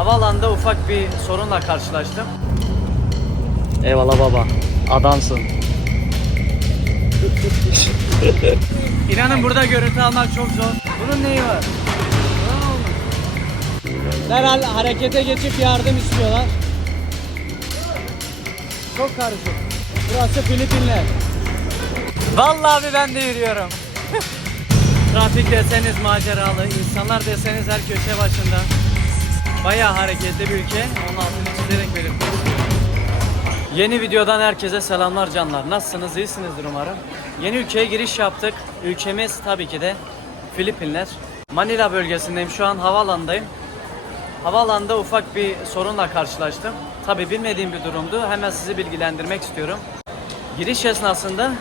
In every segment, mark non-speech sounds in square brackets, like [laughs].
Havaalanında ufak bir sorunla karşılaştım. Eyvallah baba. Adamsın. İnanın burada görüntü almak çok zor. Bunun neyi var? Derhal harekete geçip yardım istiyorlar. Çok karışık. Burası Filipinler. Vallahi abi ben de yürüyorum. [laughs] Trafik deseniz maceralı, insanlar deseniz her köşe başında. Bayağı hareketli bir ülke. Onun altını çizerek belirtmek. Yeni videodan herkese selamlar canlar. Nasılsınız? İyisinizdir umarım. Yeni ülkeye giriş yaptık. Ülkemiz tabii ki de Filipinler. Manila bölgesindeyim. Şu an havaalanındayım. Havaalanında ufak bir sorunla karşılaştım. Tabii bilmediğim bir durumdu. Hemen sizi bilgilendirmek istiyorum. Giriş esnasında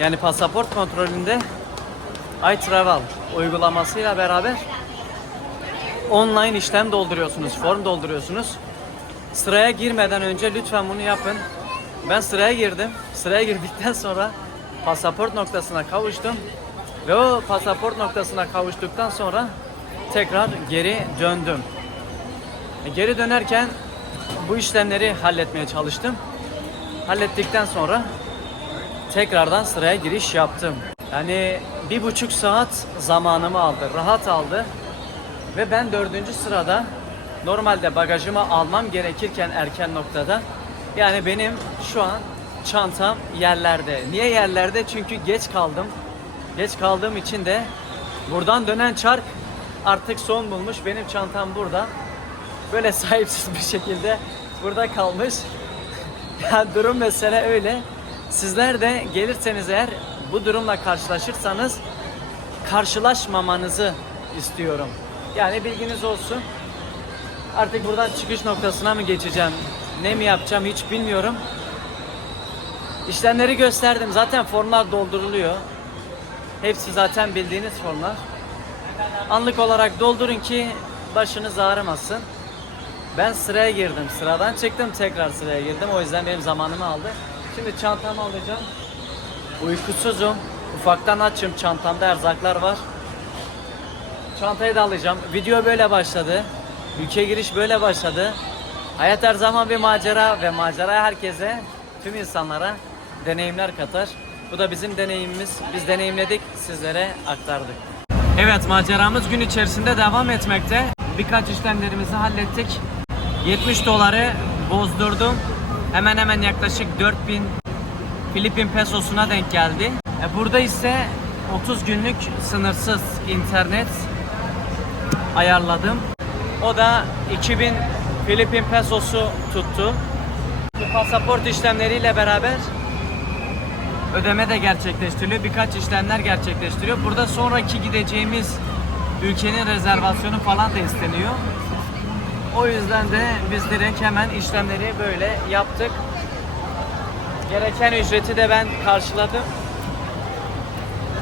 yani pasaport kontrolünde iTravel uygulamasıyla beraber online işlem dolduruyorsunuz, form dolduruyorsunuz. Sıraya girmeden önce lütfen bunu yapın. Ben sıraya girdim. Sıraya girdikten sonra pasaport noktasına kavuştum. Ve o pasaport noktasına kavuştuktan sonra tekrar geri döndüm. E, Geri dönerken bu işlemleri halletmeye çalıştım. Hallettikten sonra tekrardan sıraya giriş yaptım. Yani bir buçuk saat zamanımı aldı, rahat aldı. Ve ben dördüncü sırada normalde bagajımı almam gerekirken erken noktada yani benim şu an çantam yerlerde. Niye yerlerde? Çünkü geç kaldım. Geç kaldığım için de buradan dönen çark artık son bulmuş. Benim çantam burada. Böyle [laughs] sahipsiz bir şekilde burada kalmış. [laughs] Yani durum mesele öyle. Sizler de gelirseniz eğer bu durumla karşılaşırsanız karşılaşmamanızı istiyorum. Yani bilginiz olsun. Artık buradan çıkış noktasına mı geçeceğim? Ne mi yapacağım hiç bilmiyorum. İşlemleri gösterdim. Zaten formlar dolduruluyor. Hepsi zaten bildiğiniz formlar. Anlık olarak doldurun ki başınız ağrımasın. Ben sıraya girdim. Sıradan çıktım tekrar sıraya girdim. O yüzden benim zamanımı aldı. Şimdi çantamı alacağım. Uykusuzum. Ufaktan açım. Çantamda erzaklar var. Çantayı da alacağım. Video böyle başladı. Ülkeye giriş böyle başladı. Hayat her zaman bir macera ve macera herkese, tüm insanlara deneyimler katar. Bu da bizim deneyimimiz. Biz deneyimledik, sizlere aktardık. Evet, maceramız gün içerisinde devam etmekte. Birkaç işlemlerimizi hallettik. 70 doları bozdurdum. Hemen hemen yaklaşık 4000 Filipin pesosuna denk geldi. E, Burada ise 30 günlük sınırsız internet ayarladım. O da 2000 Filipin pesosu tuttu. Bu pasaport işlemleriyle beraber ödeme de gerçekleştiriliyor. Birkaç işlemler gerçekleştiriyor. Burada sonraki gideceğimiz ülkenin rezervasyonu falan da isteniyor. O yüzden de biz direkt hemen işlemleri böyle yaptık. Gereken ücreti de ben karşıladım.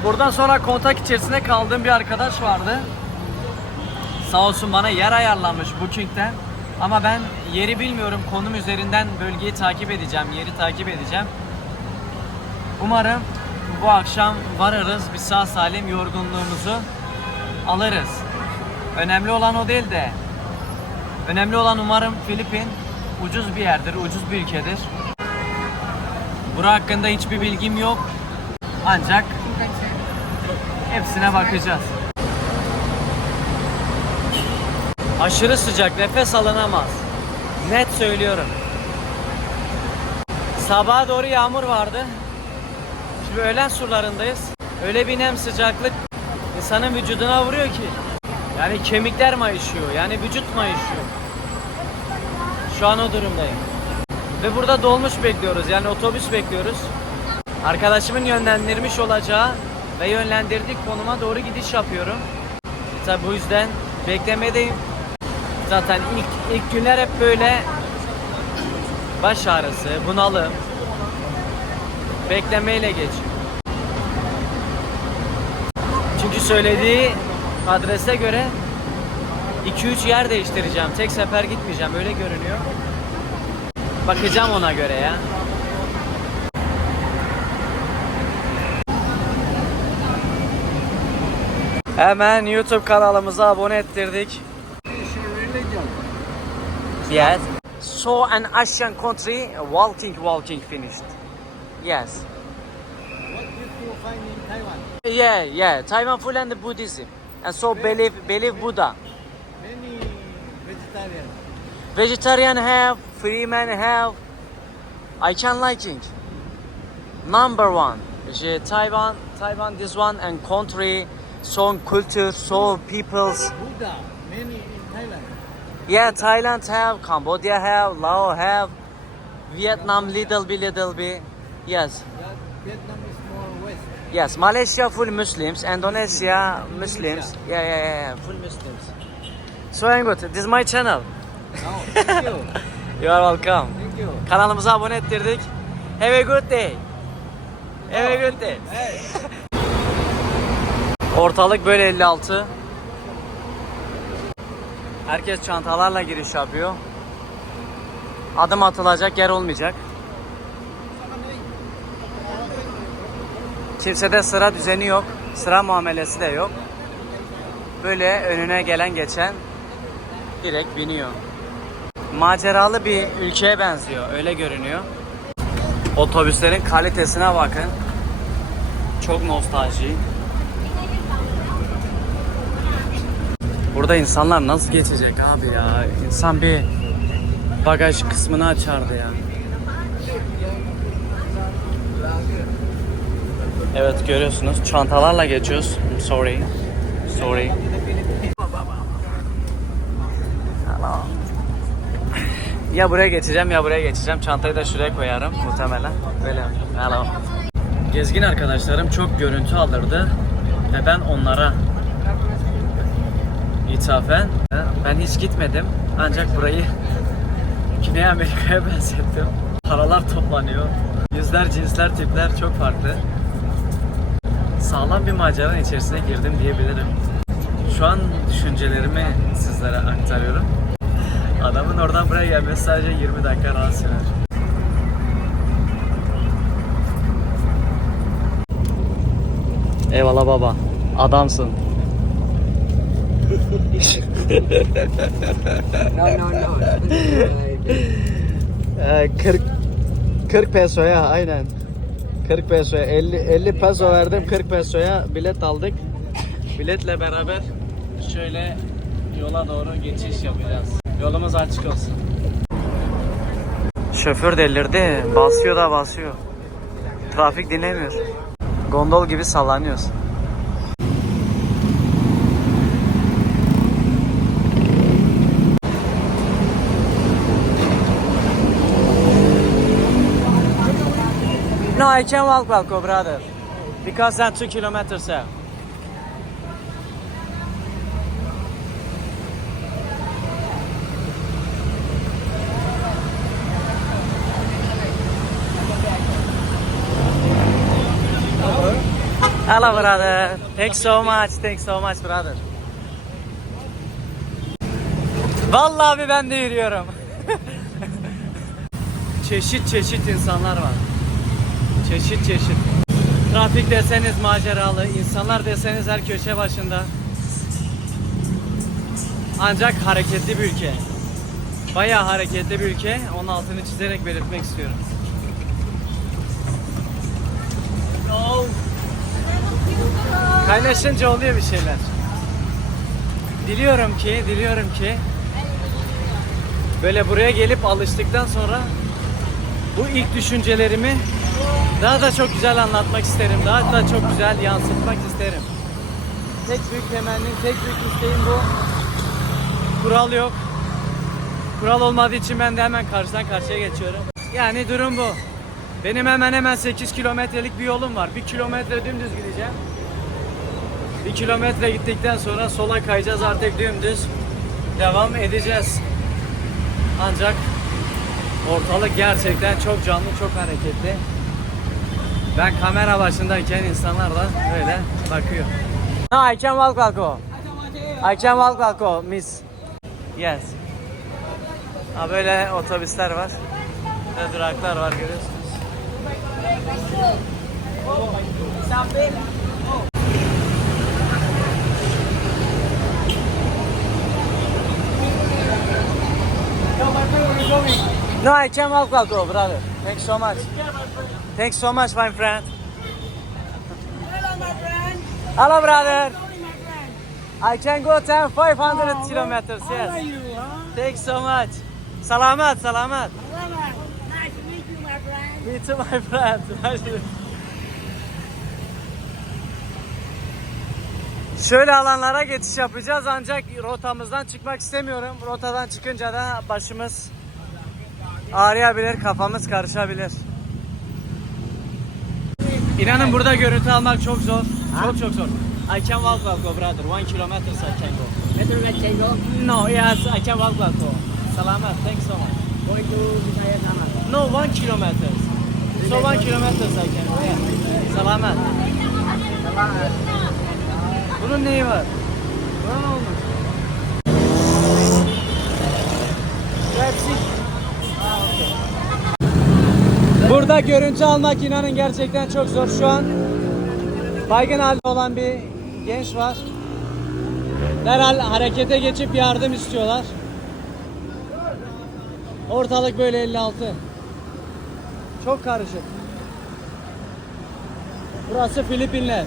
Buradan sonra kontak içerisinde kaldığım bir arkadaş vardı. Sağ olsun bana yer ayarlanmış Booking'den. Ama ben yeri bilmiyorum. Konum üzerinden bölgeyi takip edeceğim. Yeri takip edeceğim. Umarım bu akşam varırız. Bir sağ salim yorgunluğumuzu alırız. Önemli olan o değil de önemli olan umarım Filipin ucuz bir yerdir, ucuz bir ülkedir. Bura hakkında hiçbir bilgim yok. Ancak hepsine bakacağız. Aşırı sıcak, nefes alınamaz. Net söylüyorum. Sabaha doğru yağmur vardı. Şimdi öğlen surlarındayız. Öyle bir nem sıcaklık insanın vücuduna vuruyor ki. Yani kemikler mayışıyor, yani vücut mayışıyor. Şu an o durumdayım. Ve burada dolmuş bekliyoruz, yani otobüs bekliyoruz. Arkadaşımın yönlendirmiş olacağı ve yönlendirdiği konuma doğru gidiş yapıyorum. Tabi bu yüzden beklemedeyim. Zaten ilk ilk günler hep böyle baş ağrısı, bunalım, beklemeyle geçiyor. Çünkü söylediği adrese göre 2-3 yer değiştireceğim. Tek sefer gitmeyeceğim. Öyle görünüyor. Bakacağım ona göre ya. Hemen YouTube kanalımıza abone ettirdik. Yes. So an Asian country, walking, walking finished. Yes. What did you find in Taiwan? Yeah, yeah. Taiwan full and Buddhism. And so believe, believe Buddha. Many vegetarian. Vegetarian have, free man have. I can liking. Number one. İşte uh, Taiwan, Taiwan this one and country, so culture, so peoples. Buddha, many in Thailand. Yeah, Thailand have, Cambodia have, Laos have, Vietnam little bit, little bit. Yes, Vietnam is more west. yes. Malaysia full Muslims, Indonesia Muslims. Yeah, yeah, yeah, yeah, full Muslims. So I'm good. This is my channel. Oh, thank you. [laughs] You are welcome. Thank you. Kanalımıza abone ettirdik. Have a good day. Have a good day. [laughs] Ortalık böyle 56. Herkes çantalarla giriş yapıyor. Adım atılacak yer olmayacak. Kimsede sıra düzeni yok. Sıra muamelesi de yok. Böyle önüne gelen geçen direkt biniyor. Maceralı bir ülkeye benziyor. Öyle görünüyor. Otobüslerin kalitesine bakın. Çok nostalji. Burada insanlar nasıl geçecek abi ya? İnsan bir bagaj kısmını açardı ya. Evet görüyorsunuz çantalarla geçiyoruz. I'm sorry. Sorry. Ya buraya geçeceğim ya buraya geçeceğim. Çantayı da şuraya koyarım muhtemelen. Böyle. Hello. Gezgin arkadaşlarım çok görüntü alırdı ve ben onlara ithafen ben hiç gitmedim ancak burayı Güney Amerika'ya [laughs] benzettim. Paralar toplanıyor. Yüzler, cinsler, tipler çok farklı. Sağlam bir maceranın içerisine girdim diyebilirim. Şu an düşüncelerimi sizlere aktarıyorum. Adamın oradan buraya gelmesi sadece 20 dakika rahat sürer. Eyvallah baba. Adamsın. No, no, no. Ee, 40 40 pesoya aynen. 40 pesoya 50 50 peso verdim 40 pesoya bilet aldık. Biletle beraber şöyle yola doğru geçiş yapacağız. Yolumuz açık olsun. Şoför delirdi. Basıyor da basıyor. Trafik dinlemiyor. Gondol gibi sallanıyoruz. I can walk, Balko, brother. Because that's two kilometers out. Hello, brother. Thanks so much. Thanks so much, brother. Vallahi abi ben de yürüyorum. [laughs] çeşit çeşit insanlar var. Çeşit çeşit. Trafik deseniz maceralı, insanlar deseniz her köşe başında. Ancak hareketli bir ülke. Bayağı hareketli bir ülke. Onun altını çizerek belirtmek istiyorum. No. Kaynaşınca oluyor bir şeyler. Diliyorum ki, diliyorum ki böyle buraya gelip alıştıktan sonra bu ilk düşüncelerimi daha da çok güzel anlatmak isterim. Daha da çok güzel yansıtmak isterim. Tek büyük temennim, tek büyük isteğim bu. Kural yok. Kural olmadığı için ben de hemen karşıdan karşıya geçiyorum. Yani durum bu. Benim hemen hemen 8 kilometrelik bir yolum var. 1 kilometre dümdüz gideceğim. 1 kilometre gittikten sonra sola kayacağız artık dümdüz. Devam edeceğiz. Ancak ortalık gerçekten çok canlı, çok hareketli. Ben kamera başındayken insanlar da böyle bakıyor. No, I can walk, Valko. I can walk, Valko, miss. Yes. Ha böyle otobüsler var. Ve duraklar var görüyorsunuz. No, I can walk, go, brother. Thanks so much. Thanks so much, my friend. Hello, my friend. Hello, brother. Sorry, my friend. I can go 10, 500 Oh, kilometers, How are yes. you, huh? Thanks so much. Salamat, salamat. Hello, nice to meet you, my friend. Me too, my friend. [laughs] Şöyle alanlara geçiş yapacağız ancak rotamızdan çıkmak istemiyorum. Rotadan çıkınca da başımız ağrıyabilir, kafamız karışabilir. İnanın burada görüntü almak çok zor. Çok çok zor. I can walk walk go brother. One kilometer I can go. Better let you go. No, yes, I can walk walk go. Salamat, thanks so much. Going to Visayas naman. No, one kilometer. So one kilometer I can go. Yeah. Salamat. Bunun neyi var? Ne olmuş? Hepsi. Burada görüntü almak inanın gerçekten çok zor. Şu an baygın halde olan bir genç var. Derhal harekete geçip yardım istiyorlar. Ortalık böyle 56. Çok karışık. Burası Filipinler.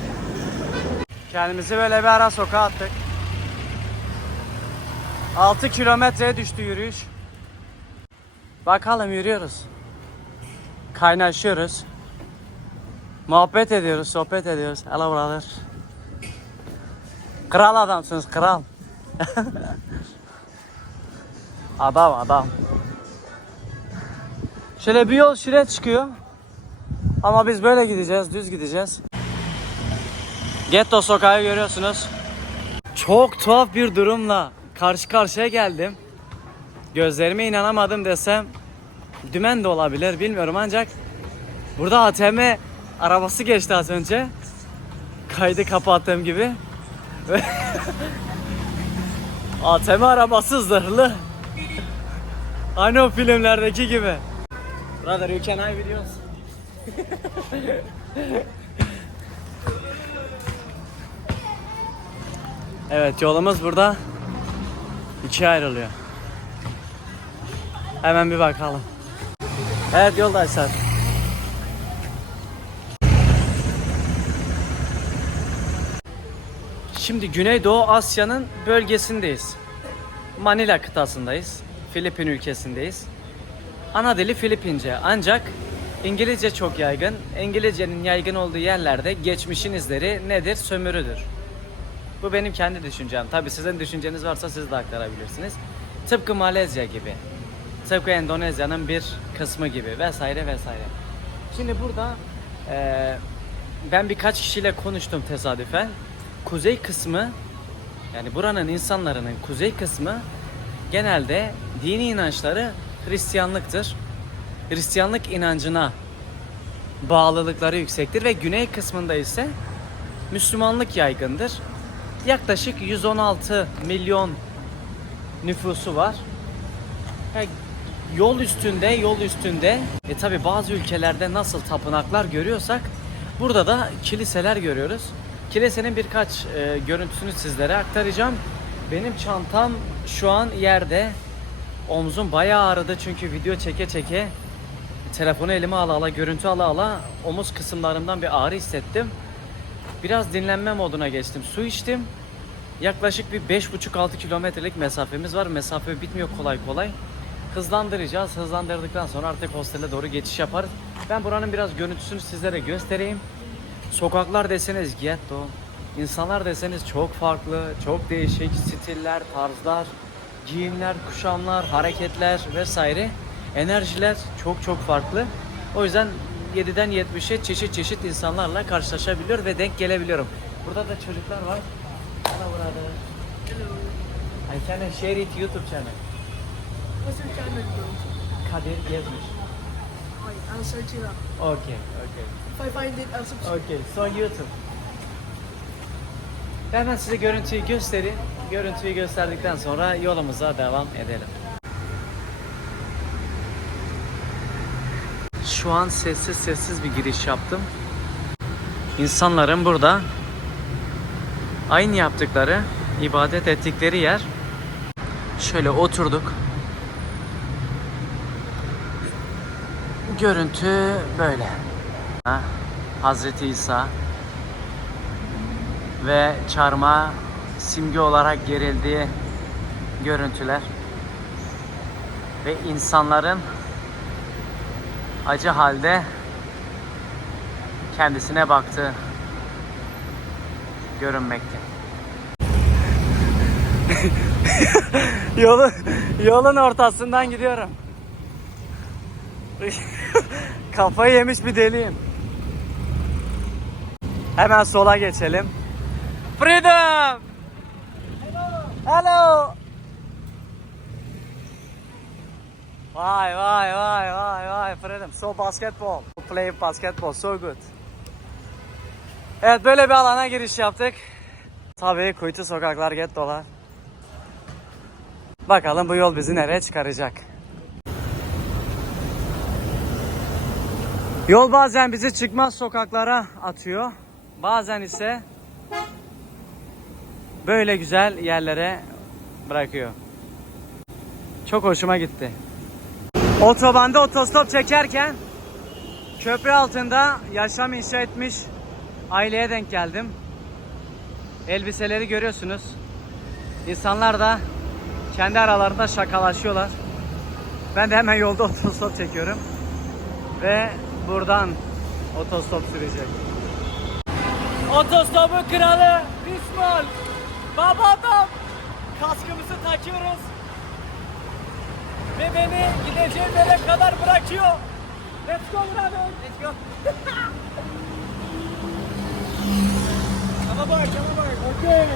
Kendimizi böyle bir ara sokağa attık. 6 kilometreye düştü yürüyüş. Bakalım yürüyoruz. Kaynaşıyoruz. Muhabbet ediyoruz, sohbet ediyoruz. Hello brother. Kral adamsınız, kral. [laughs] adam, adam. Şöyle bir yol şire çıkıyor. Ama biz böyle gideceğiz, düz gideceğiz. Getto sokağı görüyorsunuz. Çok tuhaf bir durumla karşı karşıya geldim. Gözlerime inanamadım desem dümen de olabilir bilmiyorum ancak burada ATM arabası geçti az önce. Kaydı kapattığım gibi. [laughs] Ve ATM arabası zırhlı. Hani o filmlerdeki gibi. Brother, you can I videos? [laughs] evet, yolumuz burada ikiye ayrılıyor. Hemen bir bakalım. Evet yoldaşlar. Şimdi Güneydoğu Asya'nın bölgesindeyiz. Manila kıtasındayız. Filipin ülkesindeyiz. Ana dili Filipince ancak İngilizce çok yaygın. İngilizcenin yaygın olduğu yerlerde geçmişin izleri nedir? Sömürüdür. Bu benim kendi düşüncem. Tabi sizin düşünceniz varsa siz de aktarabilirsiniz. Tıpkı Malezya gibi. Tıpkı Endonezya'nın bir kısmı gibi vesaire vesaire. Şimdi burada eee, ben birkaç kişiyle konuştum tesadüfen. Kuzey kısmı yani buranın insanların kuzey kısmı genelde dini inançları Hristiyanlıktır. Hristiyanlık inancına bağlılıkları yüksektir ve güney kısmında ise Müslümanlık yaygındır. Yaklaşık 116 milyon nüfusu var. Yani yol üstünde, yol üstünde. E tabi bazı ülkelerde nasıl tapınaklar görüyorsak burada da kiliseler görüyoruz. Kilisenin birkaç e, görüntüsünü sizlere aktaracağım. Benim çantam şu an yerde. Omzum bayağı ağrıdı çünkü video çeke çeke telefonu elime ala ala, görüntü ala ala omuz kısımlarımdan bir ağrı hissettim. Biraz dinlenme moduna geçtim. Su içtim. Yaklaşık bir 5,5-6 kilometrelik mesafemiz var. Mesafe bitmiyor kolay kolay. Hızlandıracağız. Hızlandırdıktan sonra artık hostele doğru geçiş yaparız. Ben buranın biraz görüntüsünü sizlere göstereyim. Sokaklar deseniz ghetto. İnsanlar deseniz çok farklı, çok değişik stiller, tarzlar, giyimler, kuşamlar, hareketler vesaire. Enerjiler çok çok farklı. O yüzden 7'den 70'e çeşit çeşit insanlarla karşılaşabiliyor ve denk gelebiliyorum. Burada da çocuklar var. Hello brother. Hello. I can share it YouTube channel. What's your channel? Kadir Gezmiş. Wait, I'll search it up. Okay, okay. If I find it, I'll subscribe. Okay, so YouTube. Ben hemen size görüntüyü göstereyim. Görüntüyü gösterdikten sonra yolumuza devam edelim. Şu an sessiz sessiz bir giriş yaptım. İnsanların burada aynı yaptıkları, ibadet ettikleri yer. Şöyle oturduk. Görüntü böyle. Ha, Hazreti İsa ve çarmıha simge olarak gerildiği görüntüler ve insanların acı halde kendisine baktığı görünmekte. [laughs] yolun yolun ortasından gidiyorum. [laughs] Kafayı yemiş bir deliyim. Hemen sola geçelim. Freedom! Hello! Vay vay vay vay vay Freedom. So basketball. Play basketball. So good. Evet böyle bir alana giriş yaptık. Tabii kuytu sokaklar get dolar. Bakalım bu yol bizi nereye çıkaracak. Yol bazen bizi çıkmaz sokaklara atıyor. Bazen ise böyle güzel yerlere bırakıyor. Çok hoşuma gitti. Otobanda otostop çekerken köprü altında yaşam inşa etmiş aileye denk geldim. Elbiseleri görüyorsunuz. İnsanlar da kendi aralarında şakalaşıyorlar. Ben de hemen yolda otostop çekiyorum. Ve buradan otostop sürecek. Otostopun kralı İsmail. Baba adam. Kaskımızı takıyoruz. Ve beni gideceğim yere kadar bırakıyor. Let's go brother. Let's go. Come aboard, come aboard. Okay.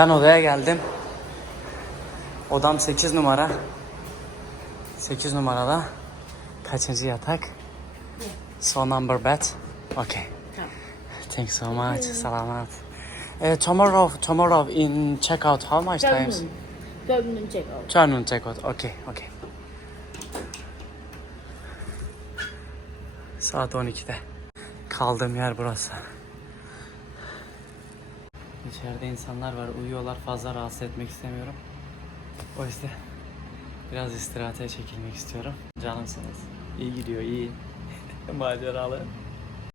Ben odaya geldim. Odam 8 numara. 8 numarada. Kaçıncı yatak? So number bed. Okay. Thanks so much. Salamat. Uh, tomorrow, tomorrow in checkout, how much times? Government check out. Canun checkout. Okay, okay. Saat 12'de. Kaldığım yer burası. İçeride insanlar var, uyuyorlar. Fazla rahatsız etmek istemiyorum. O yüzden biraz istirahate çekilmek istiyorum. Canımsınız. İyi gidiyor, iyi. [laughs] Maceralı.